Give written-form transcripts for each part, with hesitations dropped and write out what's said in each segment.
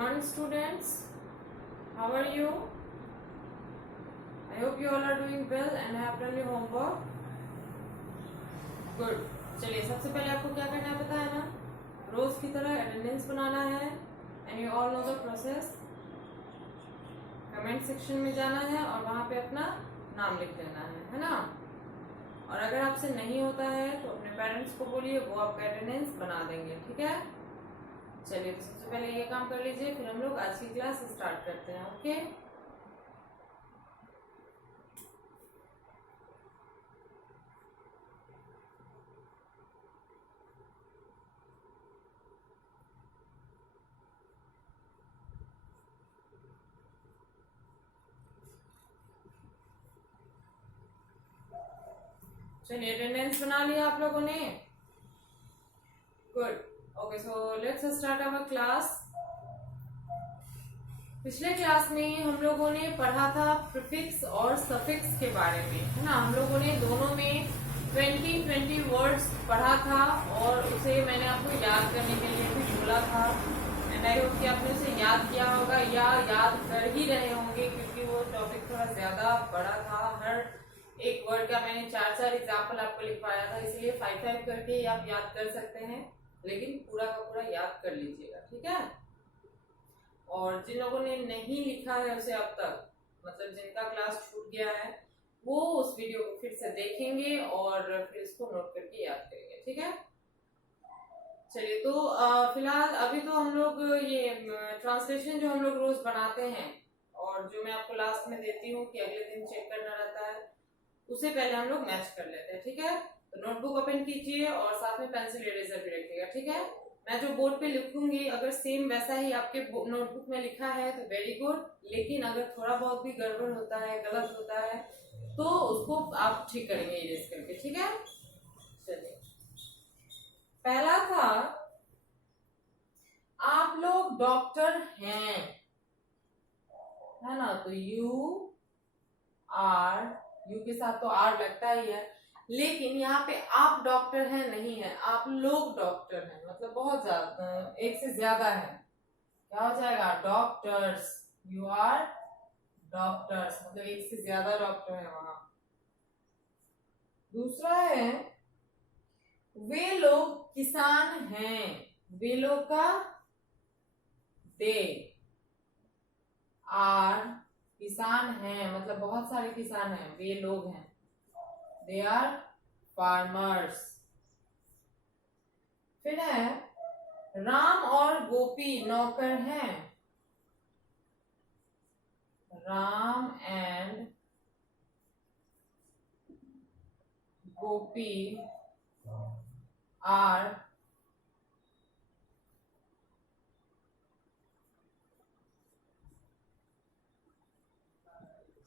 morning students, how are you? I hope you all are doing well and have done your homework. Good. चलिए सबसे पहले आपको क्या करना है पता है ना, रोज की तरह अटेंडेंस बनाना है and you all know the process. Comment section में जाना है और वहां पे अपना नाम लिख देना है ना. और अगर आपसे नहीं होता है तो अपने पेरेंट्स को बोलिए, वो आपका अटेंडेंस बना देंगे. ठीक है. चलिए तो सबसे पहले ये काम कर लीजिए, फिर हम लोग आज की क्लास स्टार्ट करते हैं. ओके. चलिए अटेंडेंस बना लिया आप लोगों ने. Good. Okay, so let's start our class. पिछले क्लास में हम लोगों ने पढ़ा था प्रीफिक्स और सफिक्स के बारे में, है ना. हम लोगों ने दोनों में 20 वर्ड्स पढ़ा था और उसे मैंने आपको याद करने के लिए भी बोला था एंड आई होप कि आपने उसे याद किया होगा या याद कर ही रहे होंगे, क्योंकि वो टॉपिक थोड़ा ज्यादा बड़ा था. हर एक वर्ड का मैंने 4 एग्जाम्पल आपको लिखवाया था, इसलिए 5 करके आप याद कर सकते हैं, लेकिन पूरा का पूरा याद कर लीजिएगा. ठीक है. और जिन लोगों ने नहीं लिखा है उसे अब तक, मतलब जिनका क्लास छूट गया है, वो उस वीडियो को फिर से देखेंगे और फिर इसको नोट करके याद करेंगे. ठीक है. चलिए तो फिलहाल अभी तो हम लोग ये ट्रांसलेशन जो हम लोग रोज बनाते हैं और जो मैं आपको लास्ट में देती हूँ कि अगले दिन चेक करना रहता है, उसे पहले हम लोग मैच कर लेते हैं. ठीक है. तो नोटबुक ओपन कीजिए और साथ में पेंसिल इरेजर भी रखिएगा. ठीक है. मैं जो बोर्ड पे लिखूंगी अगर सेम वैसा ही आपके नोटबुक में लिखा है तो वेरी गुड, लेकिन अगर थोड़ा बहुत भी गड़बड़ होता है, गलत होता है, तो उसको आप ठीक करेंगे इरेज करके. ठीक है. चलिए पहला था, आप लोग डॉक्टर हैं, है ना. तो यू के साथ तो आर लगता ही है, लेकिन यहाँ पे आप डॉक्टर हैं नहीं है, आप लोग डॉक्टर हैं, मतलब बहुत ज्यादा, एक से ज्यादा है. क्या हो जाएगा? डॉक्टर्स. यू आर डॉक्टर्स, मतलब एक से ज्यादा डॉक्टर है वहां. दूसरा है, वे लोग किसान हैं. वे लोग का दे आर किसान हैं, मतलब बहुत सारे किसान हैं, वे लोग हैं. They are farmers. फिर है, राम और गोपी नौकर हैं. Ram and Gopi are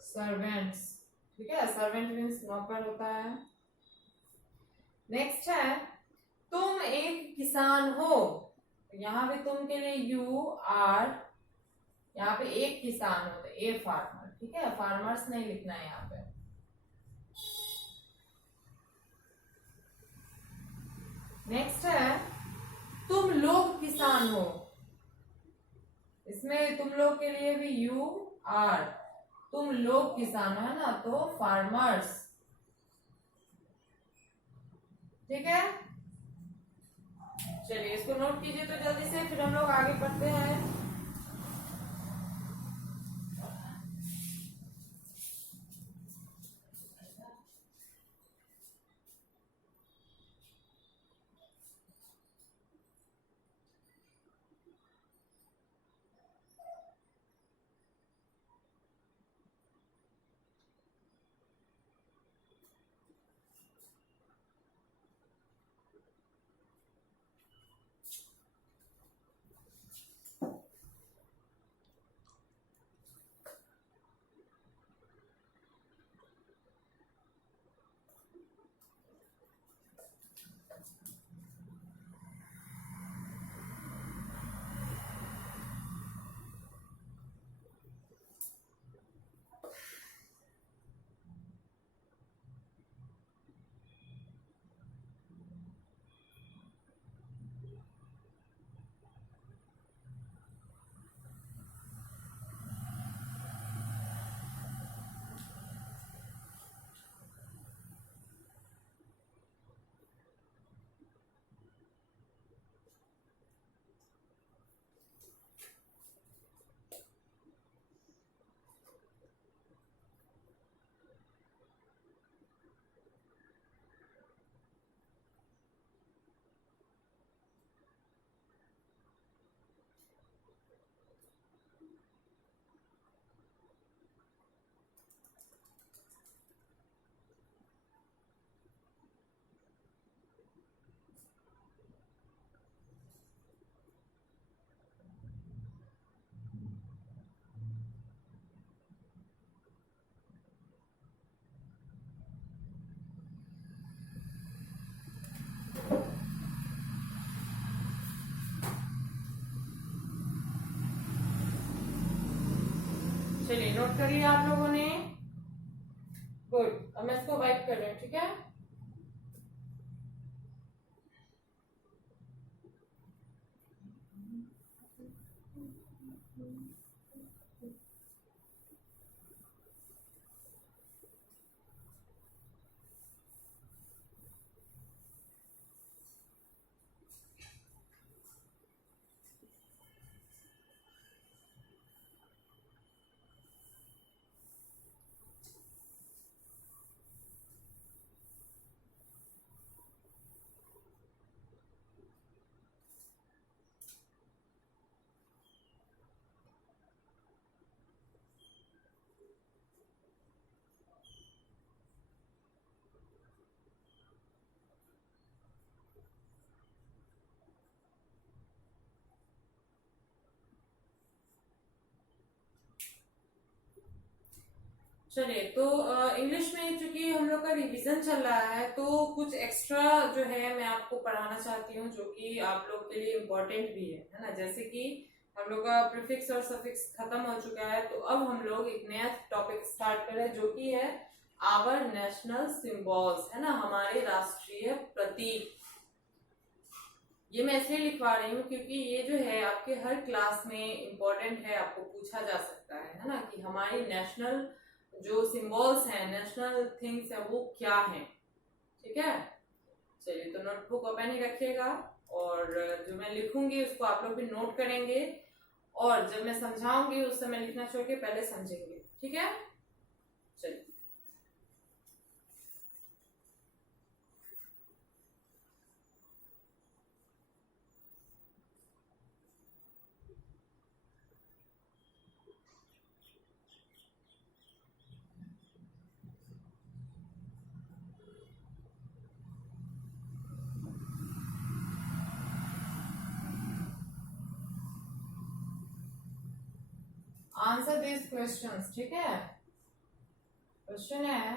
servants. ठीक है. सर्वेंट मीन्स नौकर होता है. नेक्स्ट है, तुम एक किसान हो. यहाँ पे तुम के लिए यू आर, यहाँ पे एक किसान हो तो ए फार्मर. ठीक है. फार्मर्स नहीं लिखना है यहाँ पे. नेक्स्ट है, तुम लोग किसान हो. इसमें तुम लोग के लिए भी यू आर, तुम लोग किसान हो, है ना, तो फार्मर्स. ठीक है. चलिए इसको नोट कीजिए तो जल्दी से, फिर हम लोग आगे पढ़ते हैं. चलिए नोट करिए आप लोगों ने। गुड, अब मैं इसको वाइप कर रही हूँ, ठीक है। चलिए, तो इंग्लिश में चूंकि हम लोग का रिवीजन चल रहा है, तो कुछ एक्स्ट्रा जो है मैं आपको पढ़ाना चाहती हूँ, जो कि आप लोग के लिए इम्पोर्टेंट भी है ना। जैसे कि हम लोग का प्रीफिक्स और सफिक्स खत्म हो चुका है, तो अब हम लोग एक नया टॉपिक स्टार्ट करें, जो कि है आवर नेशनल सिंबल्स, है ना, हमारे राष्ट्रीय प्रतीक। ये मैं इसलिए लिखवा रही हूँ क्योंकि ये जो है आपके हर क्लास में इम्पोर्टेंट है, आपको पूछा जा सकता है ना, कि हमारी नेशनल जो सिंबल्स हैं, नेशनल थिंग्स है, वो क्या है, ठीक है। चलिए, तो नोटबुक ओपन ही रखिएगा, और जो मैं लिखूंगी उसको आप लोग भी नोट करेंगे, और जब मैं समझाऊंगी उस समय लिखना छोड़ के पहले समझेंगे, ठीक है। चलिए, आंसर दिस क्वेश्चंस, ठीक है। क्वेश्चन है,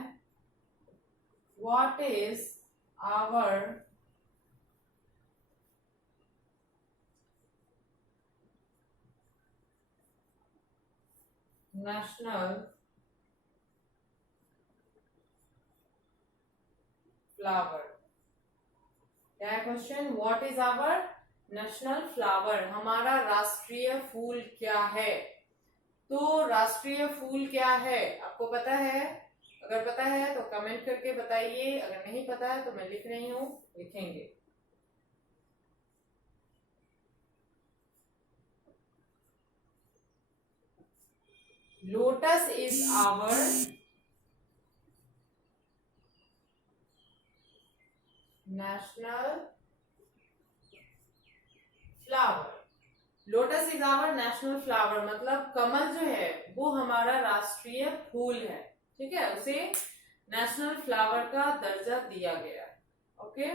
what is our national flower. क्या है question? What is our national flower, हमारा राष्ट्रीय फूल क्या है। तो राष्ट्रीय फूल क्या है, आपको पता है? अगर पता है तो कमेंट करके बताइए, अगर नहीं पता है तो मैं लिख रही हूँ, लिखेंगे। Lotus is our national flower. Lotus is our national flower मतलब कमल जो है वो हमारा राष्ट्रीय फूल है, ठीक है। उसे नेशनल फ्लावर का दर्जा दिया गया है, ओके।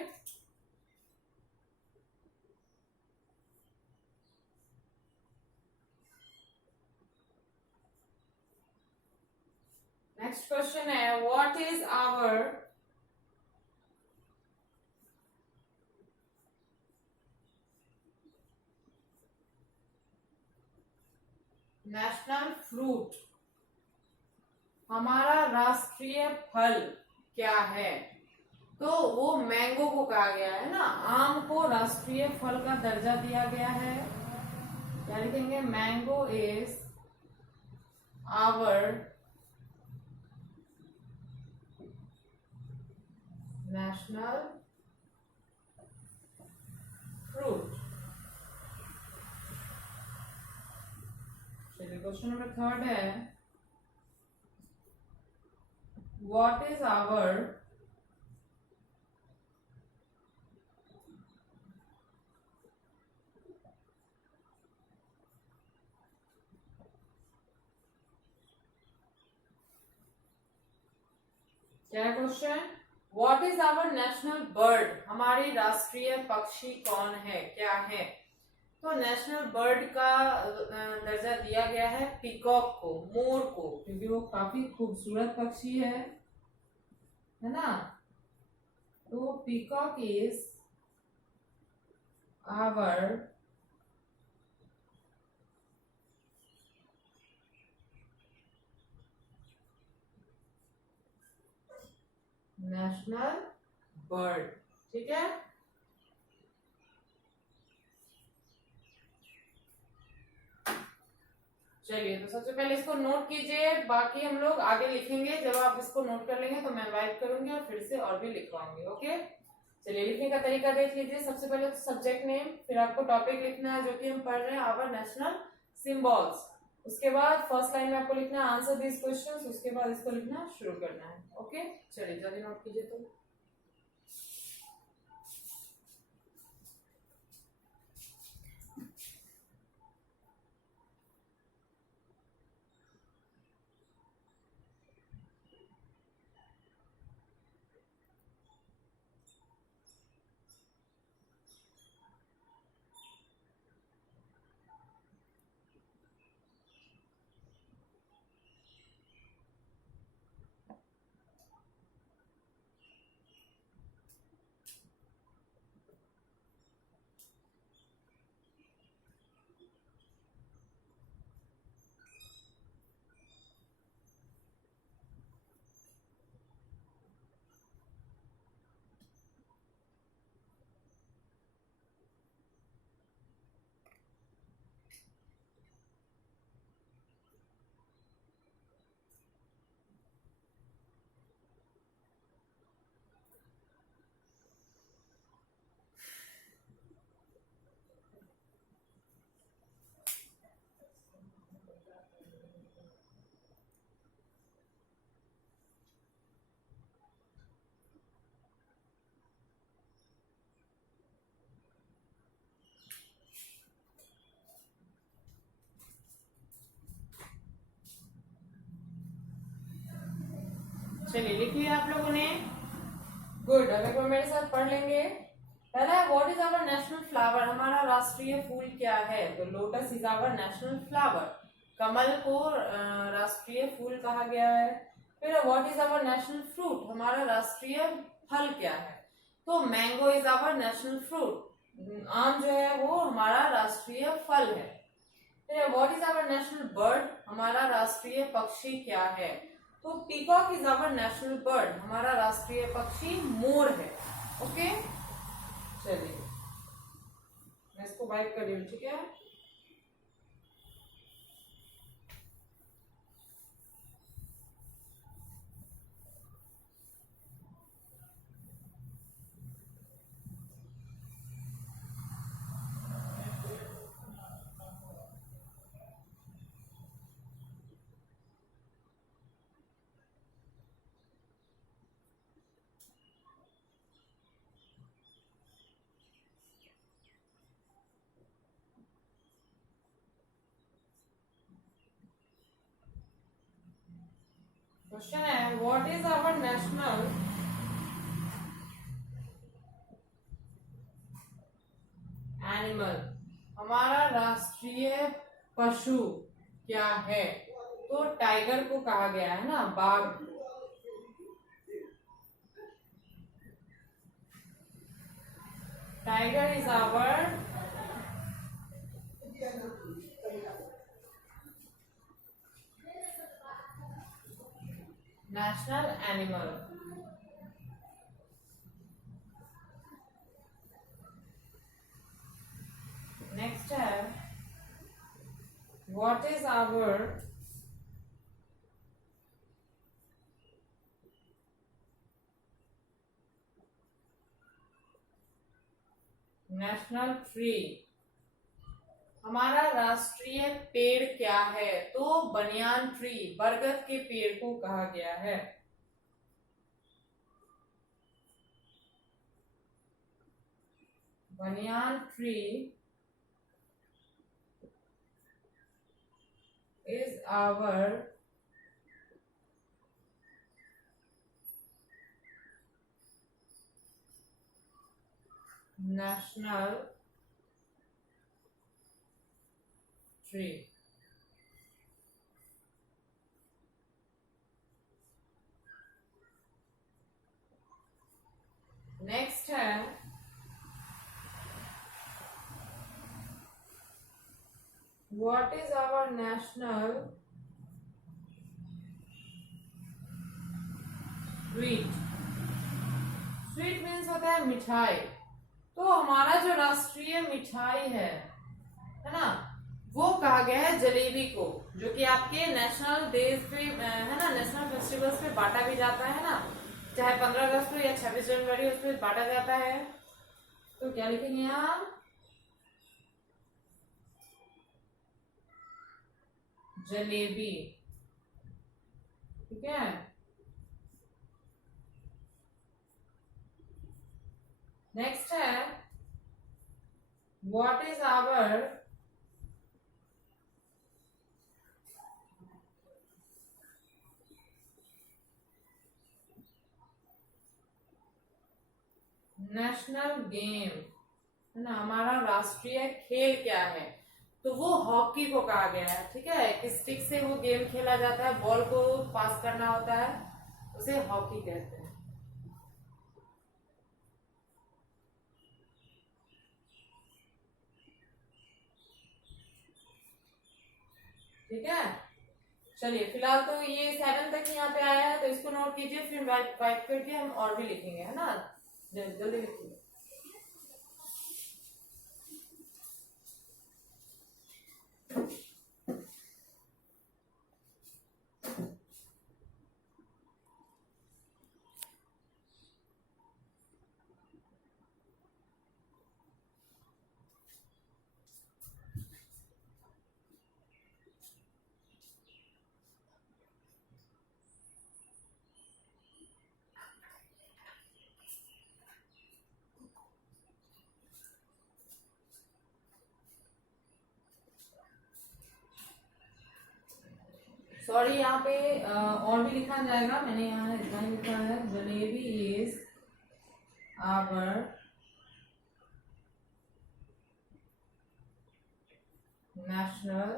नेक्स्ट क्वेश्चन है, what is our national fruit, हमारा राष्ट्रीय फल क्या है। तो वो मैंगो को कहा गया है ना, आम को राष्ट्रीय फल का दर्जा दिया गया है। क्या लिखेंगे? Mango is our national fruit. चलिए, क्वेश्चन नंबर थर्ड है, व्हाट इज आवर क्या क्वेश्चन? What is our national bird, हमारी राष्ट्रीय पक्षी कौन है, क्या है। तो नेशनल बर्ड का दर्जा दिया गया है पीकॉक को, मोर को, क्योंकि वो काफी खूबसूरत पक्षी है ना। तो peacock is our national bird. ठीक है, चलिए तो सबसे पहले इसको नोट कीजिए, बाकी हम लोग आगे लिखेंगे। जब आप इसको नोट कर लेंगे तो मैं इनवाइट करूंगी और फिर से और भी लिखवाऊंगी। ओके, चलिए लिखने का तरीका देख लीजिए। सबसे पहले तो सब्जेक्ट नेम, फिर आपको टॉपिक लिखना है जो कि हम पढ़ रहे हैं, आवर नेशनल सिंबल्स। उसके बाद फर्स्ट लाइन में आपको लिखना है आंसर दिस क्वेश्चंस, उसके बाद इसको लिखना शुरू करना है। ओके, चलिए जल्दी नोट कीजिए। तो चलिए लिख लिया आप लोगों ने, गुड। अगर कोई मेरे साथ पढ़ लेंगे। पहला है what is our national flower, हमारा राष्ट्रीय फूल क्या है? तो lotus is our national flower, कमल को राष्ट्रीय फूल कहा गया है। फिर what is our national fruit, हमारा राष्ट्रीय फल क्या है? तो mango is our national fruit, आम जो है वो हमारा राष्ट्रीय फल है। फिर what is our national bird, हमारा राष्ट्रीय पक्षी क्या है? तो peacock is our national bird, हमारा राष्ट्रीय पक्षी मोर है। ओके, चलिए मैं इसको वाइप कर रही हूँ। ठीक है, क्वेश्चन है what is our national animal, हमारा राष्ट्रीय पशु क्या है? तो टाइगर को कहा गया है ना, बाघ। Tiger is our national animal. Next है what is our national tree, हमारा राष्ट्रीय पेड़ क्या है? तो बनियान ट्री, बरगद के पेड़ को कहा गया है। Banyan tree is our national tree। Next है what is our national sweet, sweet means होता है मिठाई। तो हमारा जो राष्ट्रीय मिठाई है ना, वो कहा गया है जलेबी को, जो कि आपके नेशनल डेज पे है ना, नेशनल फेस्टिवल्स पे बांटा भी जाता है ना, चाहे 15 अगस्त को या 26 जनवरी उस पर बांटा जाता है। तो क्या लिखेंगे आप? जलेबी। ठीक है। नेक्स्ट है, what is our national game, है ना, हमारा राष्ट्रीय खेल क्या है? तो वो हॉकी को कहा गया है। ठीक है, एक स्टिक से वो गेम खेला जाता है, बॉल को पास करना होता है, उसे हॉकी कहते हैं। ठीक है, चलिए फिलहाल तो ये 7 तक यहाँ पे आया है, तो इसको नोट कीजिए, फिर वाइप करके हम और भी लिखेंगे, है ना। जल्दी जल्दी लिखिए। सॉरी, यहाँ पे और भी लिखा जाएगा, मैंने यहाँ इतना ही लिखा है, jalebi is our national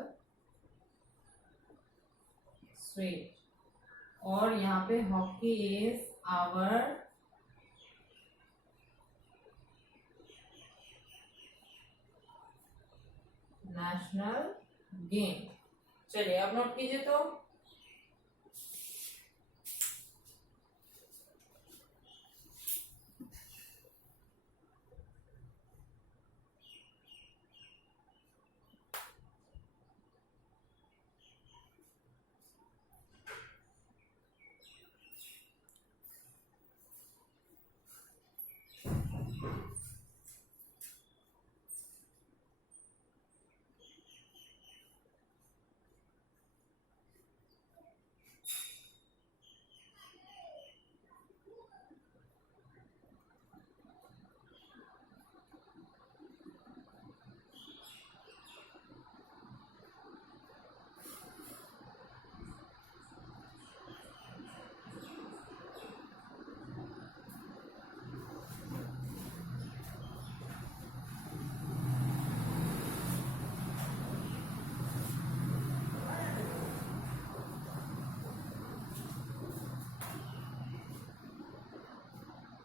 sweet, और यहाँ पे hockey is our national game. चलिए अब नोट कीजिए। तो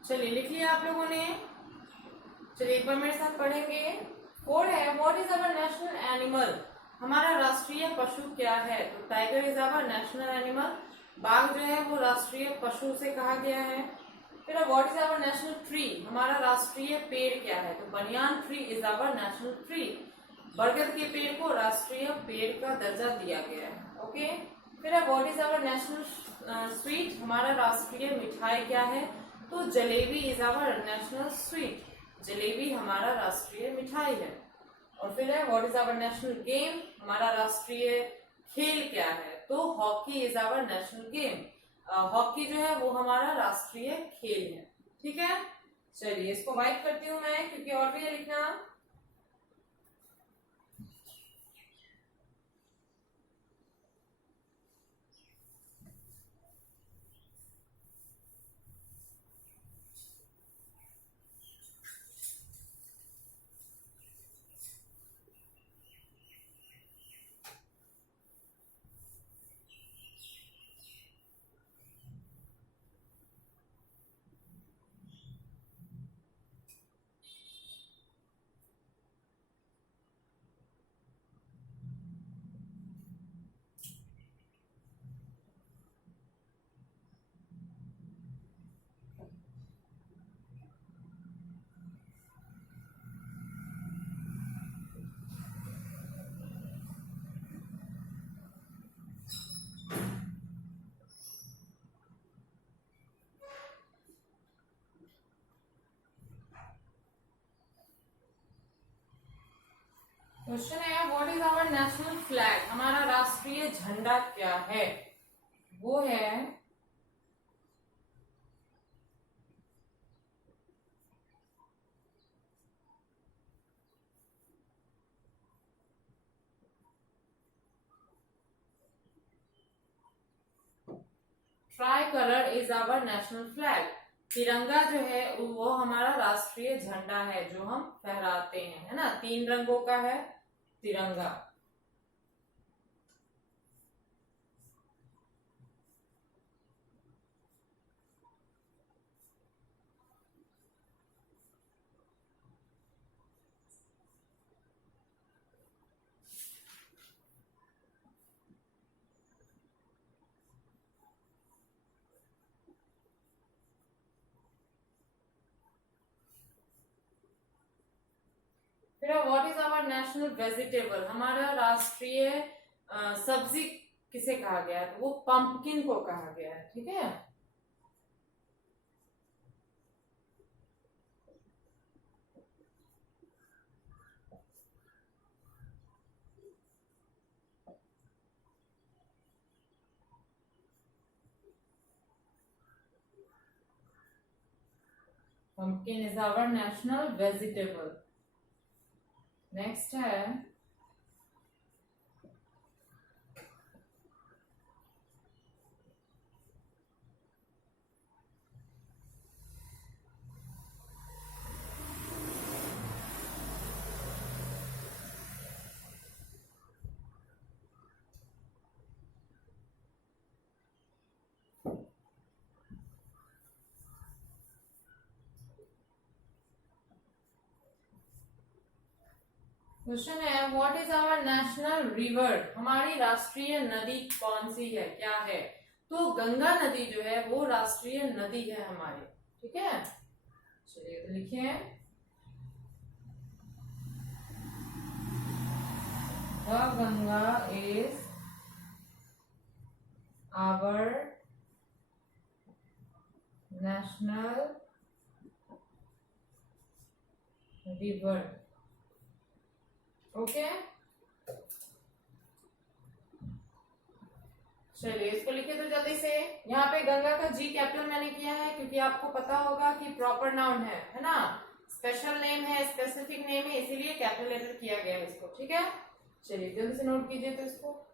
चलिए लिख लिया आप लोगों ने। चलिए एक बार मेरे साथ पढ़ेंगे। कोड है, what is our national animal, हमारा राष्ट्रीय पशु क्या है? तो tiger is our national animal, बाघ जो है वो राष्ट्रीय पशु से कहा गया है। फिर what is our national tree, हमारा राष्ट्रीय पेड़ क्या है? तो banyan tree is our national tree, बरगद के पेड़ को राष्ट्रीय पेड़ का दर्जा दिया गया है। ओके। फिर what is our national sweet, हमारा राष्ट्रीय मिठाई क्या है? तो jalebi is our national sweet, jalebi हमारा राष्ट्रीय मिठाई है। और फिर है what is our national game, हमारा राष्ट्रीय खेल क्या है? तो hockey is our national game, hockey जो है वो हमारा राष्ट्रीय खेल है। ठीक है, चलिए इसको वाइप करती हूँ मैं, क्योंकि और भी है लिखना। क्वेश्चन है what is our national flag, हमारा राष्ट्रीय झंडा क्या है? वो है tricolour is our national flag. तिरंगा जो है वो हमारा राष्ट्रीय झंडा है जो हम फहराते हैं, है ना। 3 रंगों का है तिरंगा। फिर what is our national vegetable, हमारा राष्ट्रीय सब्जी किसे कहा गया है? तो वो पंपकिन को कहा गया है, ठीक है। Pumpkin is our national vegetable. Next है क्वेश्चन है what is our national river, हमारी राष्ट्रीय नदी कौन सी है, क्या है? तो गंगा नदी जो है वो राष्ट्रीय नदी है हमारी, ठीक है। चलिए तो लिखिए Ganga is our national river. Okay, चलिए इसको लिखे तो जल्दी से। यहाँ पे गंगा का जी कैपिटल मैंने किया है क्योंकि आपको पता होगा कि प्रॉपर नाउन है ना, स्पेशल नेम है, स्पेसिफिक नेम है, इसीलिए कैपिटल लेटर किया गया है इसको, ठीक है। चलिए जल्दी से नोट कीजिए तो इसको।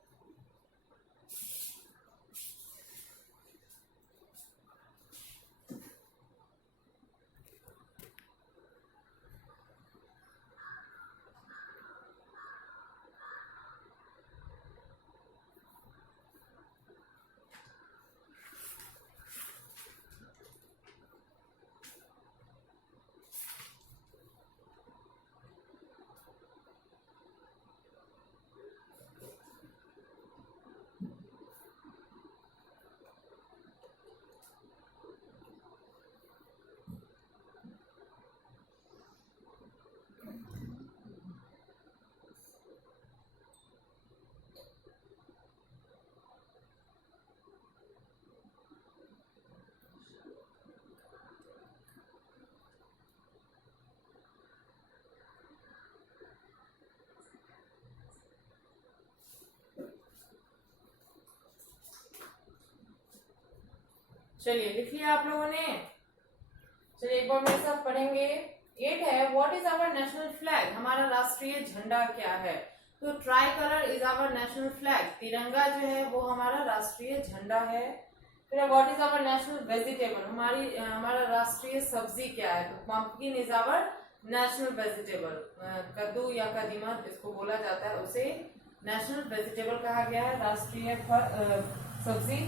चलिए लिख लिया आप लोगों ने। चलिए एक बार मेरे साथ पढ़ेंगे। 8 है what is our national flag, हमारा राष्ट्रीय झंडा क्या है? तो tricolour is our national flag, तिरंगा जो है वो हमारा राष्ट्रीय झंडा है। फिर what is our national vegetable, हमारा राष्ट्रीय सब्जी क्या है? तो pumpkin is our national vegetable, कद्दू या कदीमा इसको बोला जाता है, उसे नेशनल वेजिटेबल कहा गया है, राष्ट्रीय सब्जी।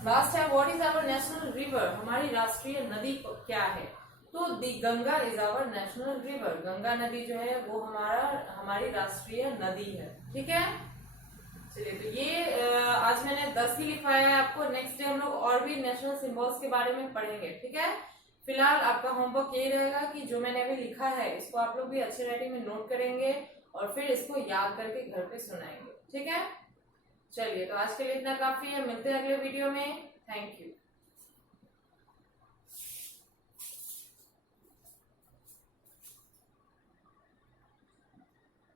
लास्ट है what is our national river, हमारी राष्ट्रीय नदी क्या है? तो the Ganga is our national river, Ganga नदी जो है वो हमारी राष्ट्रीय नदी है, ठीक है। चलिए तो ये आज मैंने 10 ही लिखवाया है आपको। नेक्स्ट डे हम लोग और भी नेशनल सिंबल्स के बारे में पढ़ेंगे, ठीक है। फिलहाल आपका होमवर्क यही रहेगा कि जो मैंने अभी लिखा है इसको आप लोग भी अच्छे राइटिंग में नोट करेंगे और फिर इसको याद करके घर पे सुनाएंगे, ठीक है। चलिए तो आज के लिए इतना काफी है, मिलते हैं अगले वीडियो में। Thank you.